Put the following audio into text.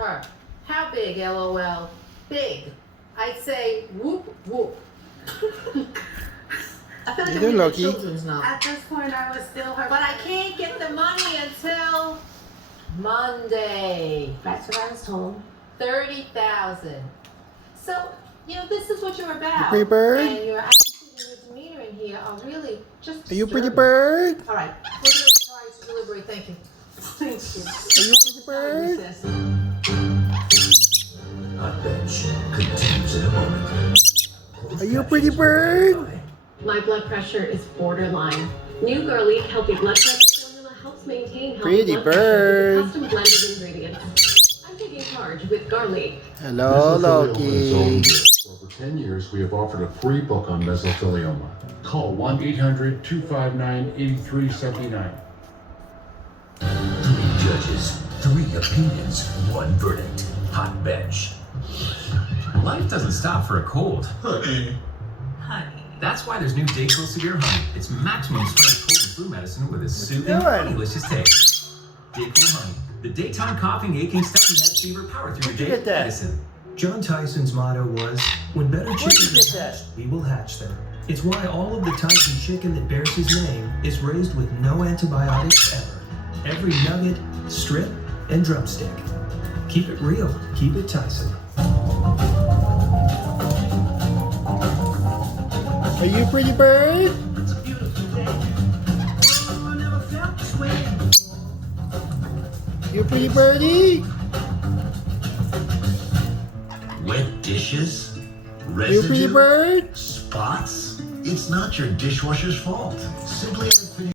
Her. How big, LOL? Big. I say whoop whoop. I feel like You I'm do, in a Loki. children's novel. At this point, I was still her. But I can't get the money until Monday. That's what I was told. 30,000. So, this is what you're about. Pretty bird? And your attitude and your demeanor in here are really just Are you pretty disturbing. bird? All right. We're going to try to delivery. Thank you. Thank you. Are you pretty bird? Hot Bench continues in a moment. Are you a pretty bird? My blood pressure is borderline. New Girlie Healthy Blood Pressure Formula helps maintain healthy Pretty blood pressure bird. with custom blended ingredients. I'm taking charge with Garlic. Hello, Loki. For over 10 years, we have offered a free book on mesothelioma. Call 1-800-259-8379. 3 judges, 3 opinions, 1 verdict. Hot Bench. Life doesn't stop for a cold. Honey. That's why there's new Dayquil Severe Honey. It's maximum strength cold and flu medicine with a soothing, doing? delicious taste. Dayquil Honey, the daytime coughing, aching, stuffy head fever power through Where'd your you day get that? medicine. John Tyson's motto was, when better Where'd you chickens get are that? hatched, we will hatch them. It's why all of the Tyson chicken that bears his name is raised with no antibiotics ever. Every nugget, strip, and drumstick. Keep it real. Keep it Tyson. Are you a pretty bird? It's a beautiful day. Oh, I never felt this way. You a pretty birdie? Wet dishes? You a pretty Residue? bird? Spots? It's not your dishwasher's fault. Simply